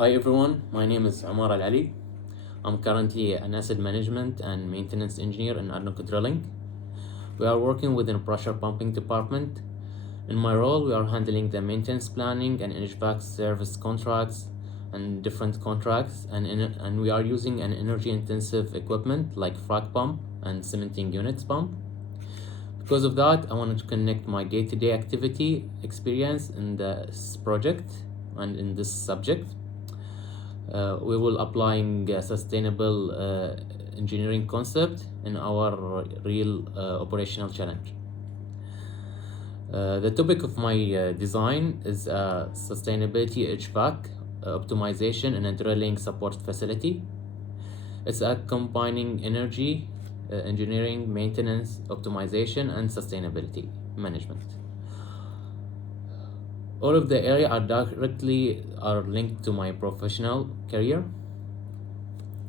Hi everyone, my name is Omar Al Ali. I'm currently an asset management and maintenance engineer in Arnold Drilling. We are working within a pressure pumping department. In my role, we are handling the maintenance planning and HVAC service contracts and different contracts, and we are using an energy intensive equipment like frac pump and cementing units pump. Because of that, I wanted to connect my day-to-day activity experience in this project and in this subject. We will applying a sustainable engineering concept in our real operational challenge. The topic of my design is sustainability HVAC optimization in a drilling support facility. It's a combining energy, engineering, maintenance, optimization, and sustainability management. All of the area are directly linked to my professional career.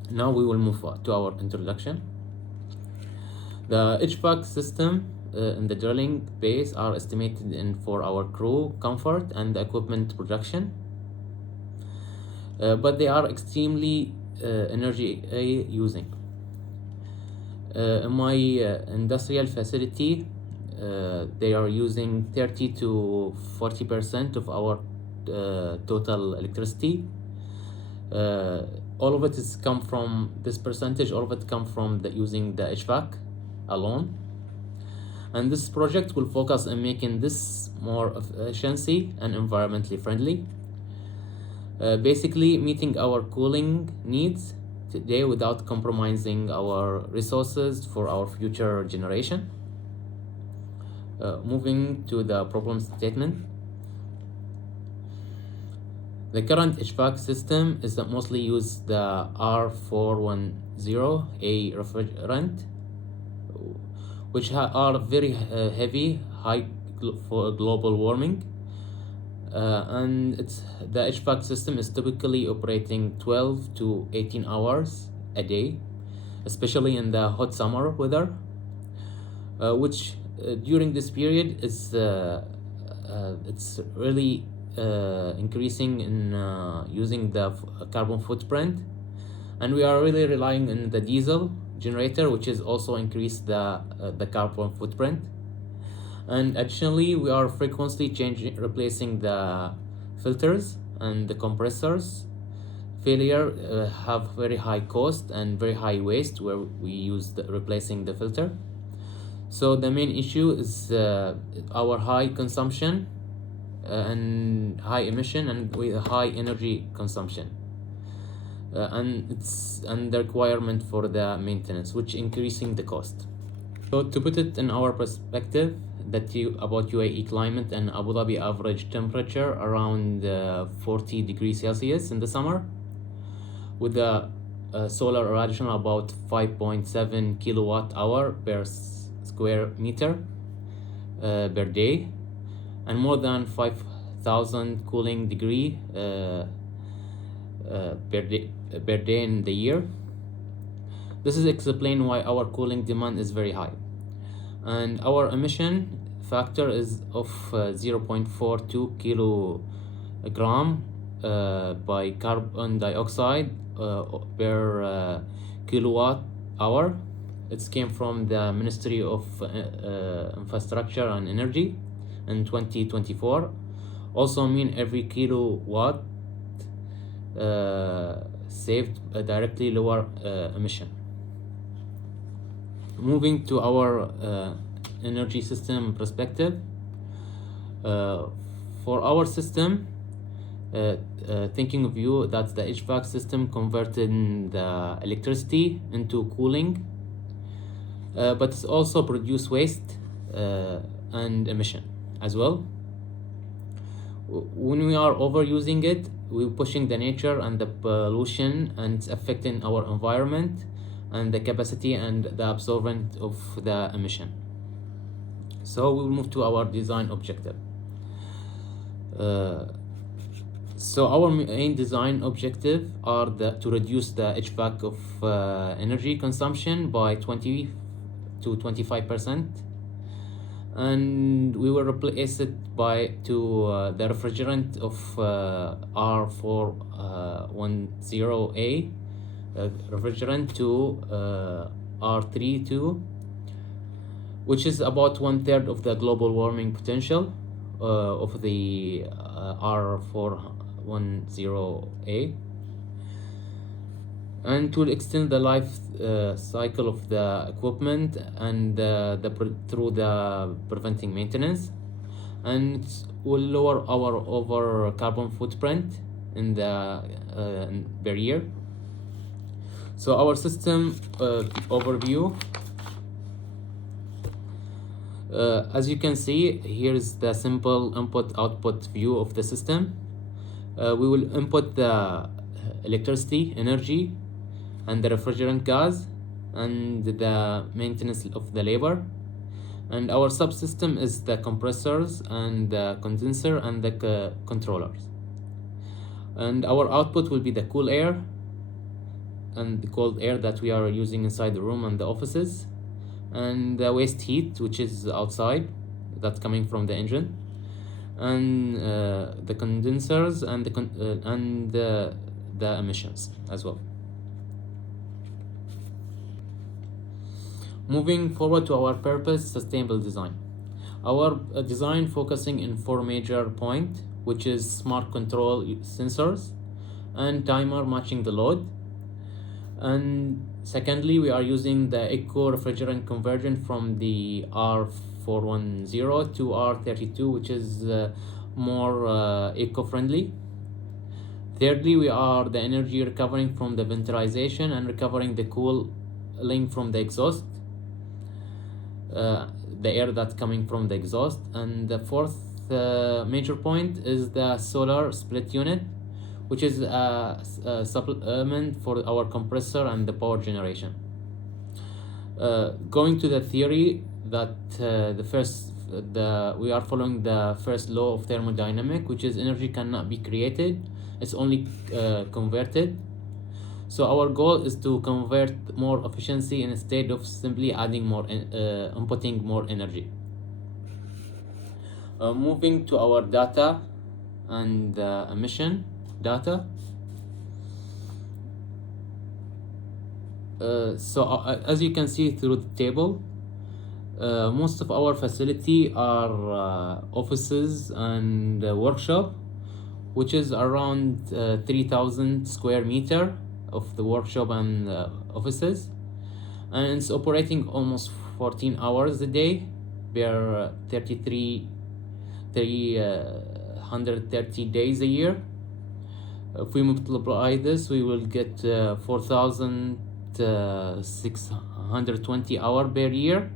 Now we will move to our introduction. The HVAC system in the drilling base are estimated in for our crew comfort and equipment production, but they are extremely energy using. In my industrial facility, they are using 30 to 40% of our total electricity. All of it is come from this percentage. All of it come from using the HVAC alone. And this project will focus on making this more efficiency and environmentally friendly. Basically, meeting our cooling needs today without compromising our resources for our future generation. Moving to the problem statement. The current HVAC system is that mostly use the R410A refrigerant, which are very heavy, high for global warming. And the HVAC system is typically operating 12 to 18 hours a day, especially in the hot summer weather, which during this period is it's really increasing in using the carbon footprint, and we are really relying on the diesel generator, which is also increase the carbon footprint. And additionally, we are frequently replacing the filters and the compressors. Failure have very high cost and very high waste where we use replacing the filter. So the main issue is our high consumption and high emission and with high energy consumption, and the requirement for the maintenance, which increasing the cost. So to put it in our perspective, about UAE climate and Abu Dhabi average temperature around 40 degrees Celsius in the summer, with the solar irradiation about 5.7 kilowatt hour per square meter per day, and more than 5,000 cooling degree per day in the year. This is explain why our cooling demand is very high, and our emission factor is of 0.42 kilogram by carbon dioxide per kilowatt hour. It came from the Ministry of Infrastructure and Energy in 2024. Also mean every kilowatt saved directly lower emission. Moving to our energy system perspective, for our system, thinking of you that the HVAC system converted the electricity into cooling, but it's also produce waste and emission as well. When we are overusing it, we're pushing the nature and the pollution, and it's affecting our environment and the capacity and the absorbent of the emission. So we'll move to our design objective. So our main design objective are to reduce the HVAC of energy consumption by 20 to 25%, and we will replace it the refrigerant of R410A refrigerant to R32, which is about 1/3 of the global warming potential of the R410A, and to extend the life cycle of the equipment and through the preventing maintenance, and will lower our over carbon footprint in the per year. So our system overview. As you can see, here's the simple input-output view of the system. We will input the electricity, energy, and the refrigerant gas, and the maintenance of the labor. And our subsystem is the compressors and the condenser and the controllers. And our output will be the cool air and the cold air that we are using inside the room and the offices, and the waste heat, which is outside, that's coming from the engine, and the condensers and the emissions as well. Moving forward to our purpose, sustainable design. Our design focusing in 4 major points, which is smart control sensors and timer matching the load. And secondly, we are using the eco refrigerant conversion from the R410 to R32, which is more eco-friendly. Thirdly, we are the energy recovering from the ventilation and recovering the cooling from the exhaust, the air that's coming from the exhaust. And the fourth major point is the solar split unit, which is a supplement for our compressor and the power generation. Going to the theory that we are following the first law of thermodynamics, which is energy cannot be created, it's only converted. So our goal is to convert more efficiency instead of simply adding more, inputting more energy. Moving to our data and emission data. As you can see through the table, most of our facility are offices and workshop, which is around 3,000 square meter of the workshop and offices, and it's operating almost 14 hours a day. We are 330 days a year. If we multiply this, we will get 4,620 hours per year,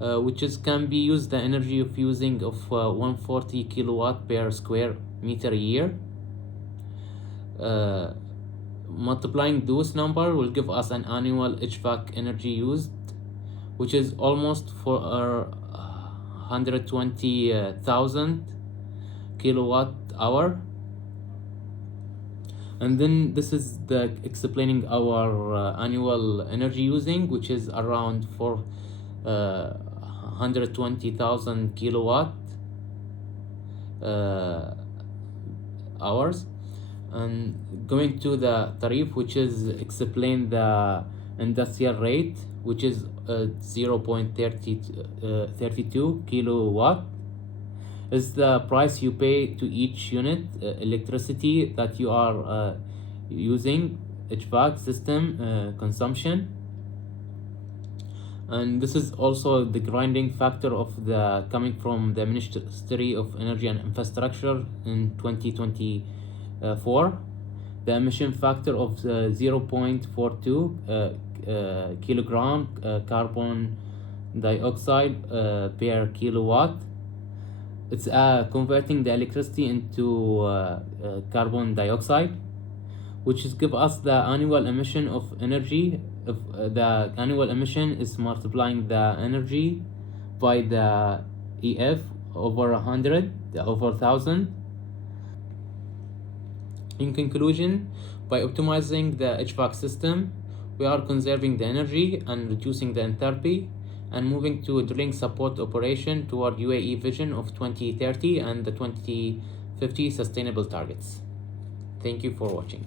which can be used the energy of using of 140 kilowatt per square meter a year. Multiplying those number will give us an annual HVAC energy used, which is almost for 120,000 kilowatt hour. And then this is the explaining our annual energy using, which is around 120,000 kilowatt hours. And going to the tariff, which is explain the industrial rate, which is 0.32 kilowatt, is the price you pay to each unit electricity that you are using, HVAC system consumption. And this is also the grinding factor of the coming from the Ministry of Energy and Infrastructure in 2024. The emission factor of 0.42 kilogram carbon dioxide per kilowatt. It's converting the electricity into carbon dioxide, which is give us the annual emission of energy. The annual emission is multiplying the energy by the EF over 100, over 1,000. In conclusion, by optimizing the HVAC system, we are conserving the energy and reducing the enthalpy and moving to a drilling support operation toward UAE vision of 2030 and the 2050 sustainable targets. Thank you for watching.